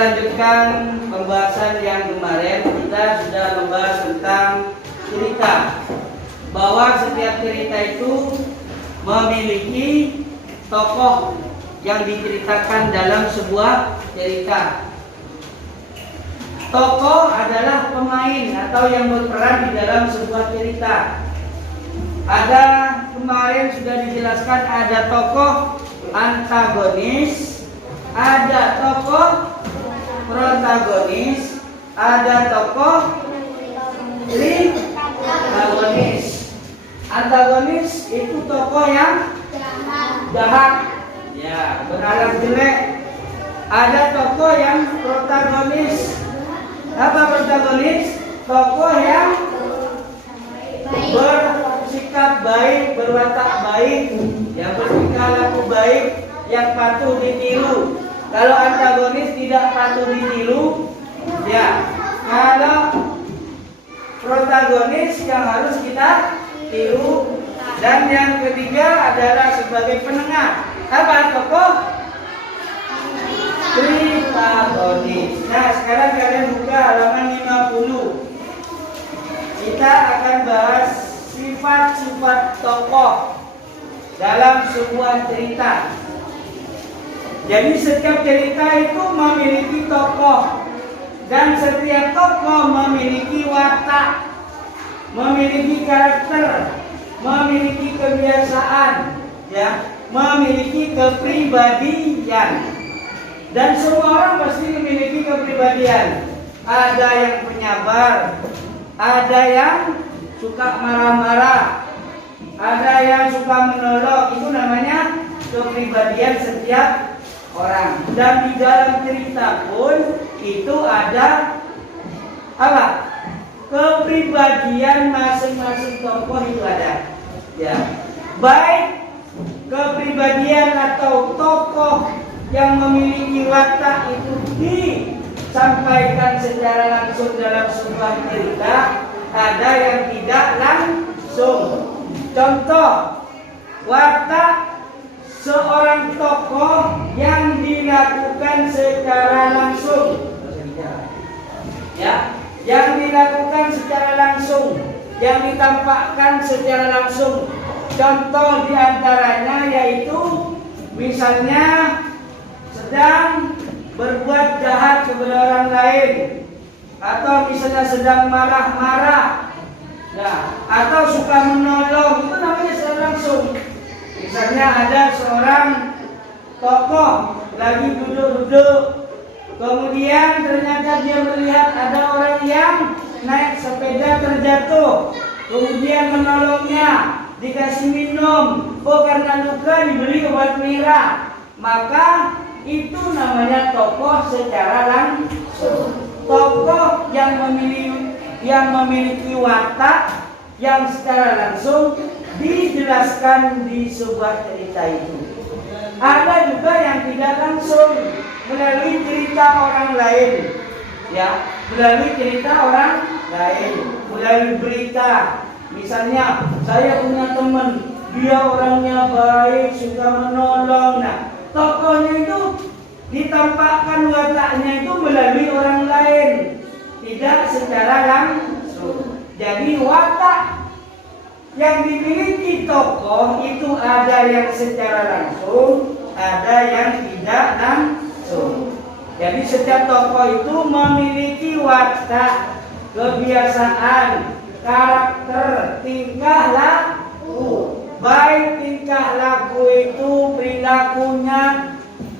lanjutkan pembahasan yang kemarin. Kita sudah membahas tentang cerita, bahwa setiap cerita itu memiliki tokoh yang diceritakan dalam sebuah cerita. Tokoh adalah pemain atau yang berperan di dalam sebuah cerita. Ada kemarin sudah dijelaskan, ada tokoh antagonis, ada tokoh protagonis, ada tokoh antagonis. Antagonis itu tokoh yang jahat, ya, beralam jelek. Ada tokoh yang protagonis. Apa protagonis? Tokoh yang bersikap baik, berwatak baik, yang bertingkah laku baik, yang patuh ditiru. Kalau antagonis tidak patuh ditiru, ya. Kalau protagonis yang harus kita tiru. Dan yang ketiga adalah sebagai penengah. Apa tokoh? Protagonis. Nah, sekarang kalian buka halaman 50. Kita akan bahas sifat-sifat tokoh dalam sebuah cerita. Jadi setiap cerita itu memiliki tokoh, dan setiap tokoh memiliki watak, memiliki karakter, memiliki kebiasaan, ya, memiliki kepribadian. Dan semua orang pasti memiliki kepribadian. Ada yang penyabar, ada yang suka marah-marah, ada yang suka menolong. Itu namanya kepribadian setiap orang. Dan di dalam cerita pun itu ada apa? Kepribadian masing-masing tokoh itu ada. Ya. Baik kepribadian atau tokoh yang memiliki watak itu disampaikan secara langsung dalam sebuah cerita, ada yang tidak langsung. Contoh, watak seorang tokoh yang dilakukan secara langsung, ya, yang dilakukan secara langsung, yang ditampakkan secara langsung. Contoh diantaranya yaitu misalnya sedang berbuat jahat kepada orang lain, atau misalnya sedang marah-marah, nah, atau suka menolong, itu namanya secara langsung. Misalnya ada seorang tokoh lagi duduk-duduk, kemudian ternyata dia melihat ada orang yang naik sepeda terjatuh, kemudian menolongnya, dikasih minum. Oh, karena luka diberi obat merah. Maka itu namanya tokoh secara langsung. Tokoh yang memiliki watak yang secara langsung dijelaskan di sebuah cerita itu. Ada juga yang tidak langsung, melalui cerita orang lain, ya, melalui cerita orang lain, melalui berita. Misalnya saya punya teman, dia orangnya baik, suka menolong. Nah, tokohnya itu ditampakkan wataknya itu melalui orang lain, tidak secara langsung. Jadi watak yang dimiliki tokoh itu ada yang secara langsung, ada yang tidak langsung. Jadi setiap tokoh itu memiliki watak, kebiasaan, karakter, tingkah laku. Baik tingkah laku itu perilakunya,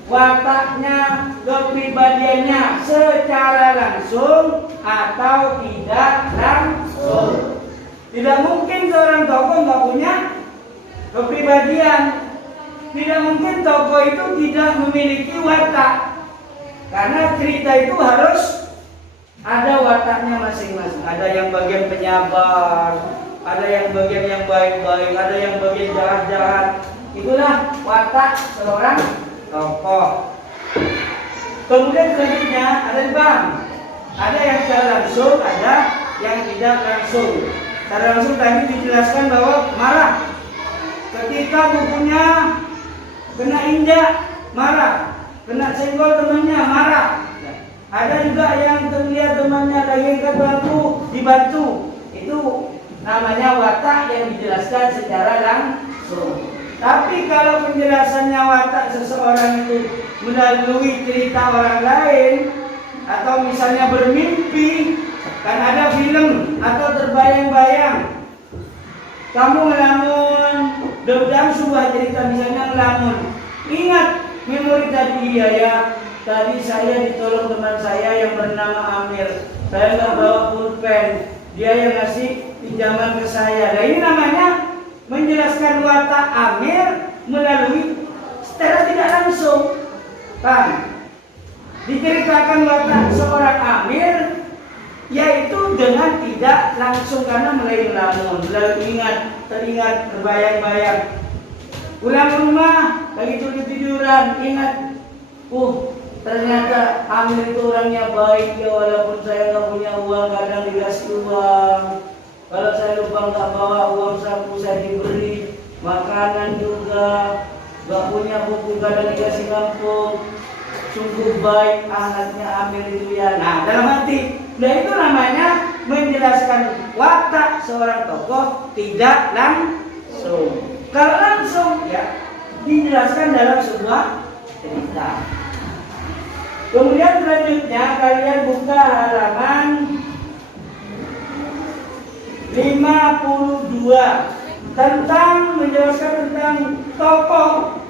wataknya, kepribadiannya secara langsung atau tidak langsung. Tidak mungkin seorang tokoh nggak punya kepribadian. Tidak mungkin tokoh itu tidak memiliki watak. Karena cerita itu harus ada wataknya masing-masing. Ada yang bagian penyabar, ada yang bagian yang baik-baik, ada yang bagian jahat-jahat. Itulah watak seorang tokoh. Kemudian selanjutnya ada bang. Ada yang secara langsung, ada yang tidak langsung. Secara langsung tadi dijelaskan bahwa marah. Ketika bukunya kena injak, marah. Kena senggol temannya, marah. Ada juga yang terlihat temannya lagi ikat bambu dibantu. Itu namanya watak yang dijelaskan secara langsung. Tapi kalau penjelasannya watak seseorang itu melalui cerita orang lain, atau misalnya bermimpi, kan ada film atau terbayang-bayang. Kamu ngelamun, dalam sebuah cerita misalnya ngelamun. Ingat memori tadi, ya. Tadi saya ditolong teman saya yang bernama Amir. Saya nggak bawa pulpen. Dia yang ngasih pinjaman ke saya. Nah, ini namanya menjelaskan watak Amir melalui secara tidak langsung. Kan? Diceritakan watak seorang Amir, yaitu dengan tidak langsung karena mulai melamun. Lalu teringat terbayang-bayang. Pulang rumah, lagi tiduran, ingat, ternyata Amir itu orangnya baik ya, walaupun saya nggak punya uang kadang dikasih uang. Kalau saya lupa nggak bawa uang saku saya diberi makanan juga. Nggak punya buku kadang dikasih kampung. Sungguh baik anaknya Amir itu ya. Nah dalam hati, nah itu namanya menjelaskan watak seorang tokoh tidak langsung. Kalau langsung ya dijelaskan dalam sebuah cerita. Kemudian selanjutnya kalian buka halaman 52 tentang menjelaskan tentang tokoh,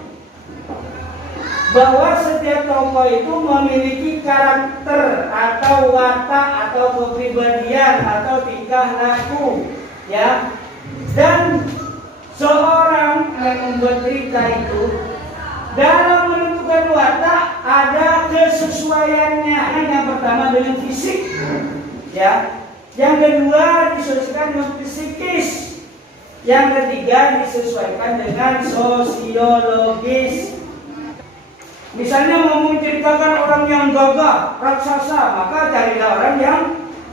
bahwa setiap tokoh itu memiliki karakter atau watak atau kepribadian atau tingkah laku, ya. Dan seorang yang membuat cerita itu dalam menentukan watak ada kesesuaiannya. Yang pertama dengan fisik, ya. Yang kedua disesuaikan dengan psikis. Yang ketiga disesuaikan dengan sosiologis. Misalnya mau menceritakan orang yang gagah, raksasa, maka carilah orang yang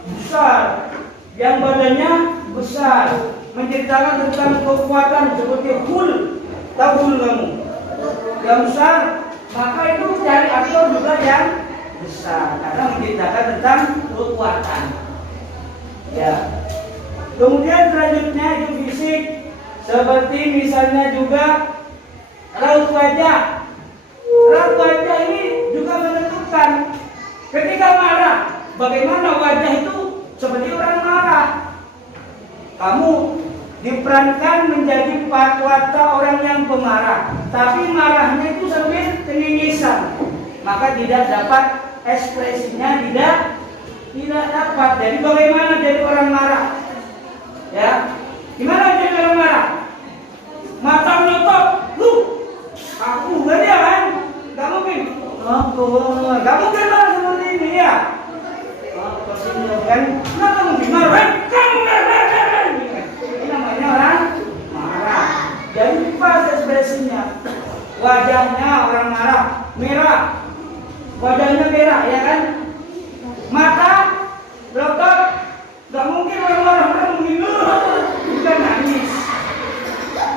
besar, yang badannya besar. Menceritakan tentang kekuatan seperti Hulk, tahu Hulk kamu? Yang besar, maka itu cari aktor juga yang besar, karena menceritakan tentang kekuatan. Ya. Kemudian selanjutnya itu fisik, seperti misalnya juga raut wajah. Raut wajah ini juga menentukan ketika marah, bagaimana wajah itu seperti orang marah. Kamu diperankan menjadi watak orang yang pemarah, tapi marahnya itu sambil tengingisan, maka tidak dapat ekspresinya, tidak dapat. Jadi bagaimana jadi orang marah? Ya, gimana jadi orang marah? Mata melotot, aku enggak dia kan? Gak mungkin. Gak mungkin marah seperti ini ya. Pasti kan? Kenapa mungkin marah? Kamu ini namanya orang marah. Jadi pas ekspresinya, wajahnya orang marah, merah. Wajahnya merah, ya kan? Mata, melotot. Gak mungkin orang marah mungkin bukan nangis.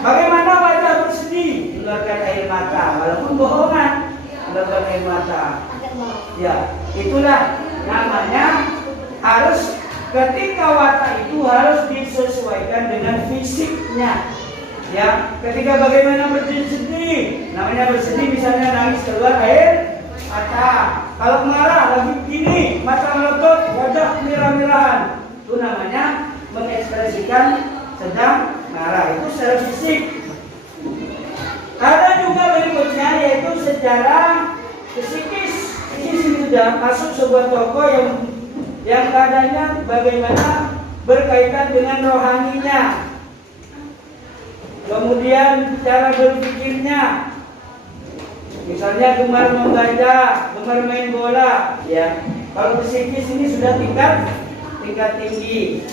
Bagaimana wajah bersedih? Mengeluarkan air mata, walaupun bohongan, mengeluarkan air mata. Ya, itulah namanya harus ketika watak itu harus disesuaikan dengan fisiknya. Ya, ketika bagaimana bersedih, namanya bersedih misalnya nangis keluar air mata. Kalau marah lagi gini, mata melotot, wajah merah-merahan. Itu namanya mengekspresikan sedang marah, itu secara fisik. Ada juga berikutnya yaitu secara psikis. Ini sudah masuk sebuah tokoh yang keadaannya bagaimana berkaitan dengan rohaninya. Kemudian cara berpikirnya, misalnya gemar membaca, gemar main bola, ya. Kalau psikis ini sudah tingkat tinggi,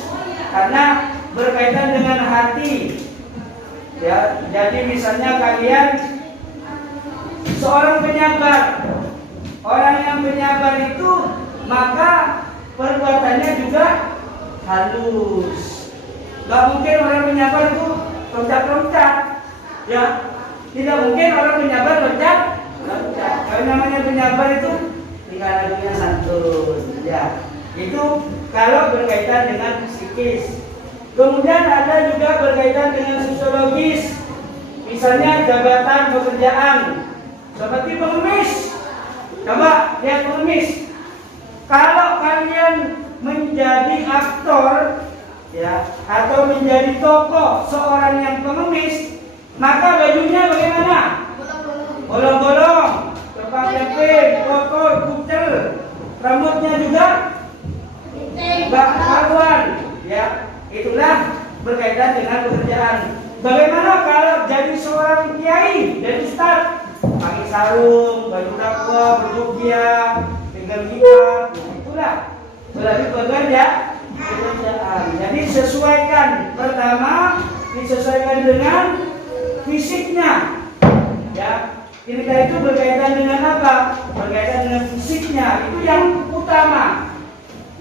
karena berkaitan dengan hati. Ya, jadi misalnya kalian seorang penyabar. Orang yang penyabar itu maka perbuatannya juga halus. Gak mungkin orang penyabar itu loncat-loncat. Ya, tidak mungkin orang penyabar loncat-loncat. Kalau namanya penyabar itu tingkah lakunya santun. Ya, itu kalau berkaitan dengan psikis. Kemudian ada juga berkaitan dengan sosiologis. Misalnya jabatan pekerjaan seperti pengemis. Coba lihat pengemis. Kalau kalian menjadi aktor ya atau menjadi tokoh seorang yang pengemis, maka bajunya bagaimana? Bolong-bolong, terpakai pin, kotor, kucel, rambutnya juga bak karuan, ya. Itulah berkaitan dengan pekerjaan. Bagaimana kalau jadi seorang kiai, jadi ustaz, pakai sarung, baju takwa, berkopiah, pegang gitar, itulah berarti pekerjaan. Jadi sesuaikan, pertama disesuaikan dengan fisiknya, ya. Ini itu berkaitan dengan apa? Berkaitan dengan fisiknya, itu yang utama.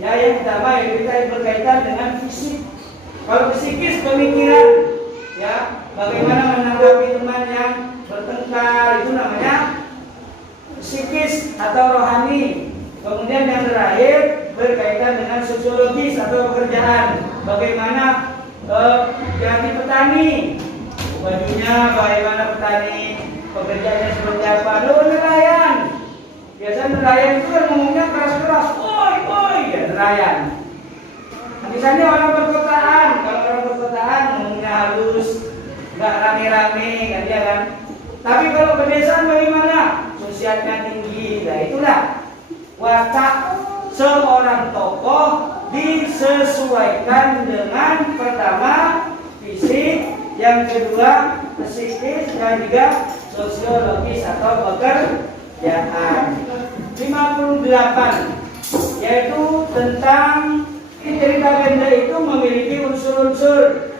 Ya, yang utama yang kita berkaitan dengan fisik. Kalau psikis pemikiran, ya, bagaimana menanggapi teman yang bertengkar, itu namanya psikis atau rohani. Kemudian yang terakhir berkaitan dengan sosiologis atau pekerjaan. Bagaimana jadi petani, bajunya bagaimana petani, pekerjaannya seperti apa. Nelayan, biasanya nelayan itu kan ngomongnya keras-keras, oi, ya nelayan. Misalnya orang perkotaan, kalau orang perkotaan ngomongnya halus, nggak rame-rame, kan dia kan. Tapi kalau pedesaan bagaimana? Sosialnya tinggi. Nah itulah watak seorang tokoh disesuaikan dengan pertama fisik, yang kedua psikis, dan juga sosiologis atau pekerjaan. 58 yaitu tentang cerita benda itu memiliki unsur-unsur.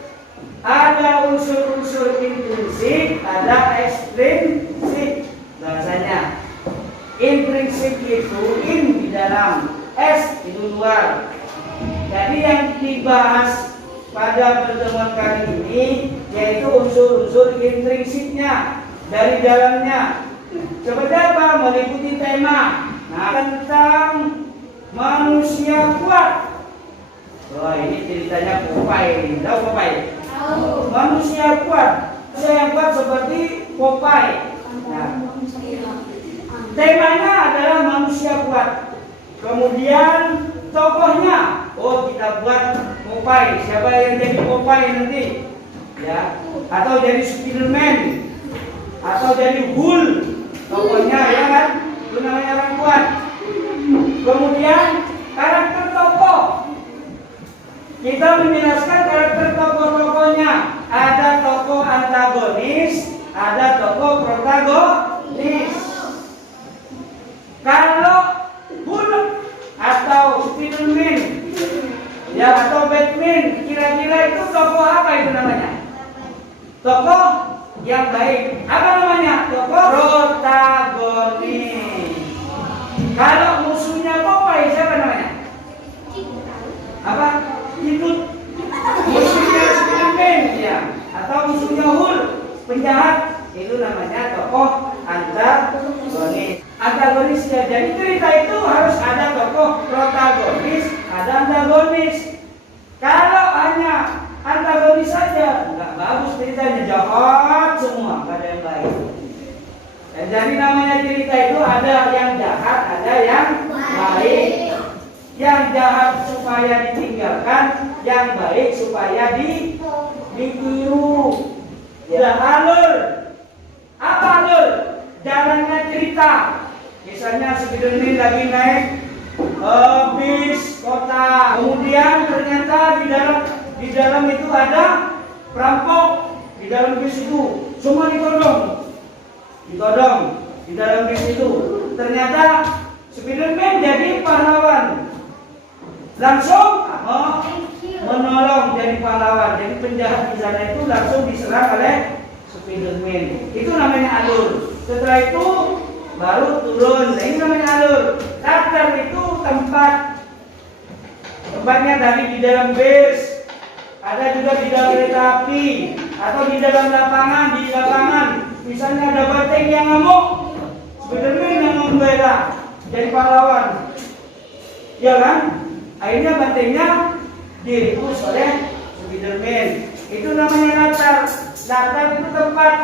Ada unsur-unsur intrinsik, ada ekstrinsik. Bahasanya intrinsik itu in di dalam, es itu luar. Jadi yang dibahas pada pertemuan kali ini yaitu unsur-unsur intrinsiknya dari dalamnya. Seperti apa? Meliputi tema tentang manusia kuat. Wah, ini ceritanya Popeye. Tahu Popeye? Manusia kuat. Manusia yang kuat seperti Popeye. Nah, temanya adalah manusia kuat. Kemudian tokohnya, oh kita buat Popeye. Siapa yang jadi Popeye nanti? Ya, atau jadi Spiderman, atau jadi Hulk. Tokohnya ya kan? Itu namanya orang kuat. Kemudian karakter tokoh. Kita menjelaskan karakter tokoh-tokohnya. Ada tokoh antagonis, ada tokoh protagonis. Kalau Hulk atau Spiderman, ya atau Batman, kira-kira itu tokoh apa itu namanya? Tokoh yang baik. Apa namanya? Tokoh protagonis. Kalau musuhnya Popeye siapa namanya? Apa? Ikut musuhnya Spiderman ya, atau musuhnya Hulk, penjahat, itu namanya tokoh antagonis. Antagonis ya, jadi cerita itu harus ada tokoh protagonis, ada antagonis. Kalau hanya antagonis saja nggak bagus ceritanya, jahat semua, nggak ada yang baik. Dan jadi namanya cerita itu ada yang jahat, ada yang baik. Yang jahat supaya ditinggalkan, yang baik supaya ditiru. Ya, alur. Apa alur? Jalannya cerita. Misalnya Spiderman lagi naik bis kota. Kemudian ternyata di dalam itu ada perampok. Di dalam bis itu semua ditodong di dalam bis itu. Ternyata Spiderman jadi pahlawan. Langsung menolong jadi pahlawan. Jadi penjahat di sana itu langsung diserang oleh Spiderman. Itu namanya alur. Setelah itu baru turun. Nah, ini namanya alur. Latar itu tempatnya tadi di dalam bis, ada juga di dalam kereta api, atau di dalam lapangan. Di lapangan misalnya ada banteng yang ngamuk, Spiderman yang membela jadi pahlawan. ya kan? Akhirnya bantengnya diringkus oleh Spiderman. Itu namanya latar. Latar itu tempat,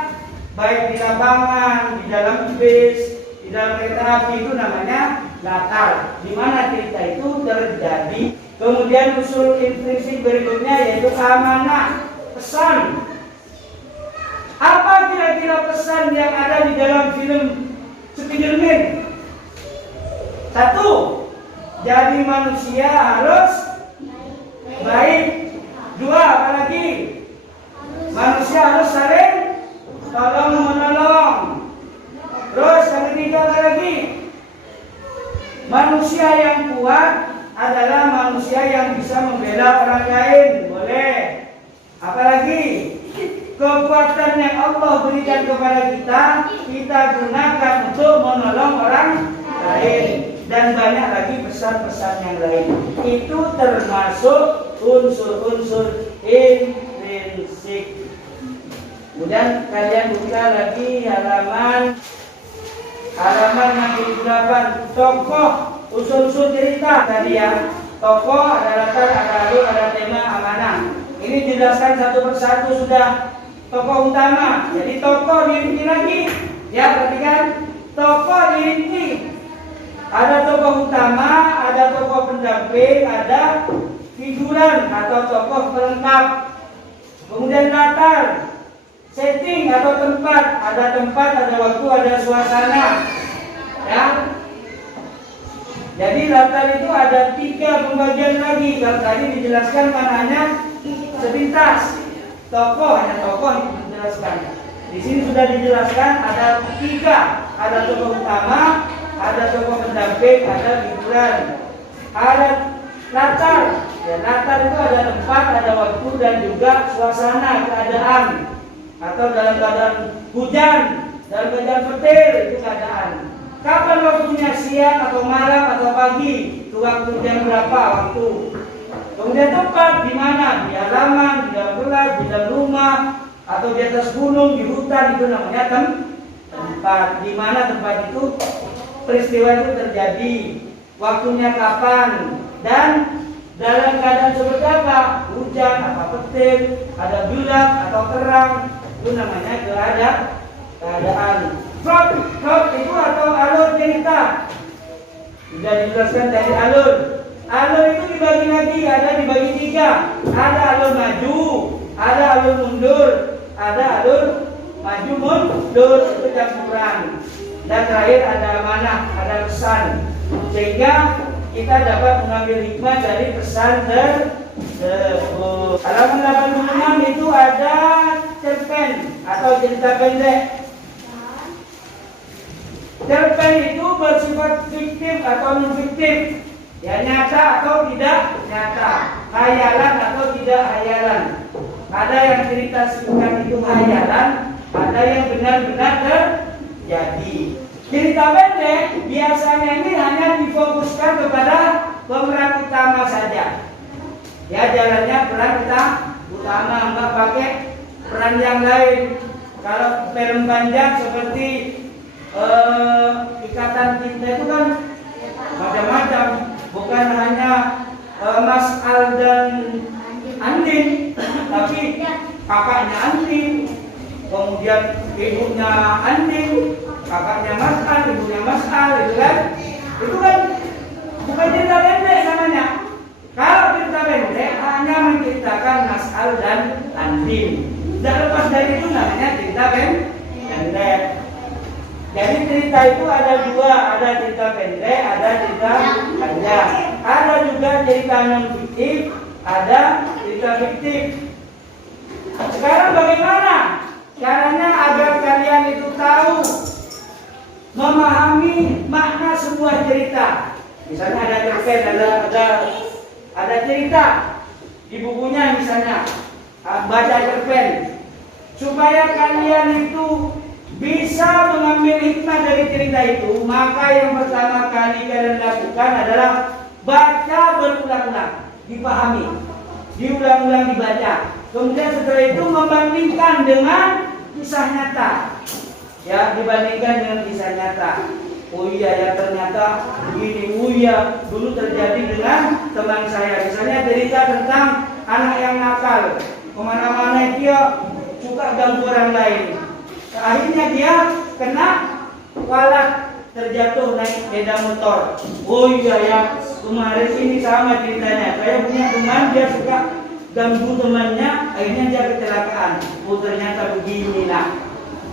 baik di lapangan, di dalam bis, di dalam kereta api, itu namanya latar. Di mana cerita itu terjadi. Kemudian usul intrinsik berikutnya yaitu keamanan, pesan. Apa kira-kira pesan yang ada di dalam film Spiderman? Satu, jadi manusia harus baik. Dua, apalagi? Manusia harus saling tolong menolong. Terus yang ketiga apalagi? Manusia yang kuat adalah manusia yang bisa membela orang lain. Boleh. Apalagi? Kekuatan yang Allah berikan kepada kita, kita gunakan untuk menolong orang lain. Dan banyak lagi pesan-pesan yang lain. Itu termasuk unsur-unsur intrinsik. Kemudian kalian buka lagi halaman yang digunakan tokoh, unsur-unsur cerita tadi ya. Tokoh, ada latar, ada alur, ada tema, amanah. Ini dijelaskan satu persatu sudah. Tokoh utama, jadi tokoh dirinci lagi. Ya, perhatikan, tokoh dirinci. Ada tokoh utama, ada tokoh pendamping, ada figuran atau tokoh pelengkap. Kemudian latar, setting atau tempat, ada waktu, ada suasana. Ya. Jadi latar itu ada 3 pembagian lagi. Kalau tadi dijelaskan hanya sepintas. Tokoh, hanya tokoh dijelaskan. Di sini sudah dijelaskan ada 3, ada tokoh utama, ada tokoh pendamping, ada figuran, ada latar. Ya, latar itu ada tempat, ada waktu, dan juga suasana, keadaan. Atau dalam keadaan hujan, dalam keadaan petir, itu keadaan. Kapan waktunya, siang atau malam atau pagi? Itu waktu jam berapa waktu? Kemudian tempat di mana? Di halaman, di dalam kelas, di dalam rumah, atau di atas gunung, di hutan, itu namanya tempat. Di mana tempat itu peristiwa itu terjadi, waktunya kapan, dan dalam keadaan seperti apa? Hujan, apa petir, ada gelap atau terang, itu namanya keadaan. Plot itu atau alur cerita. Sudah dijelaskan dari alur. Alur itu dibagi lagi, ada dibagi 3. Ada alur maju, ada alur mundur, ada alur maju mundur, itu campuran. Dan terakhir ada amanah, ada pesan. Sehingga kita dapat mengambil hikmah dari pesan tersebut. Halaman 86 itu ada cerpen atau cerita pendek. Cerpen itu bersifat fiktif atau non-fiktif. Ya, nyata atau tidak nyata, hayalan atau tidak hayalan. Ada yang cerita singkat itu hayalan, ada yang benar-benar terjadi. Cerita pendek biasanya ini hanya difokuskan kepada pemeran utama saja. Ya, jalannya peran utama, enggak pakai peran yang lain. Kalau film panjang seperti Ikatan Cinta itu kan macam-macam. Bukan hanya Mas Al dan Andin, tapi kakaknya Andin, kemudian ibunya Andin, kakaknya Mas Al, ibunya Mas Al, itu kan bukan cerita pendek namanya. Kalau cerita pendek hanya menceritakan Mas Al dan Andin. Tidak lepas dari itu namanya cerita pendek. Jadi cerita itu ada 2, ada cerita pendek, ada cerita panjang. Ada juga cerita non fiktif, ada cerita fiktif. Sekarang bagaimana caranya agar kalian itu tahu memahami makna sebuah cerita? Misalnya ada cerpen, ada cerita di bukunya, misalnya baca cerpen, supaya kalian itu bisa mengambil hikmah dari cerita itu, maka yang pertama kali kalian lakukan adalah baca berulang-ulang, dipahami, diulang-ulang dibaca. Kemudian setelah itu membandingkan dengan kisah nyata. Ya, dibandingkan dengan kisah nyata. Oh iya ya, ternyata begini. Oh iya, dulu terjadi dengan teman saya. Misalnya cerita tentang anak yang nakal, kemana-mana dia suka ganggu orang lain. Akhirnya dia kena walat, terjatuh naik sepeda motor. Oh iya ya, kemarin ini sama ceritanya. Saya punya teman, dia suka ganggu temannya, akhirnya dia kecelakaan. Oh ternyata begini. Nah,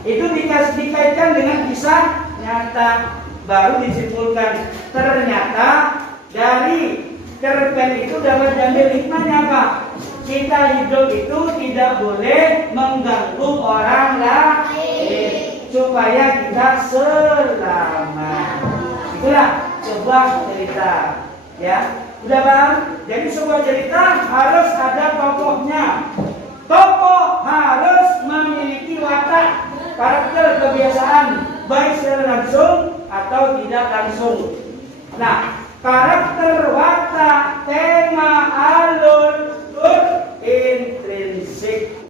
itu dikaitkan dengan kisah nyata. Baru disimpulkan ternyata dari cerpen itu dapat diambil hikmahnya apa? Kita hidup itu tidak boleh mengganggu orang lain supaya kita selamat. Itulah sebuah cerita, ya. Udah paham? Jadi sebuah cerita harus ada tokohnya. Tokoh harus memiliki watak, karakter, kebiasaan, baik secara langsung atau tidak langsung. Nah, karakter, watak, tema, alur, intrinsik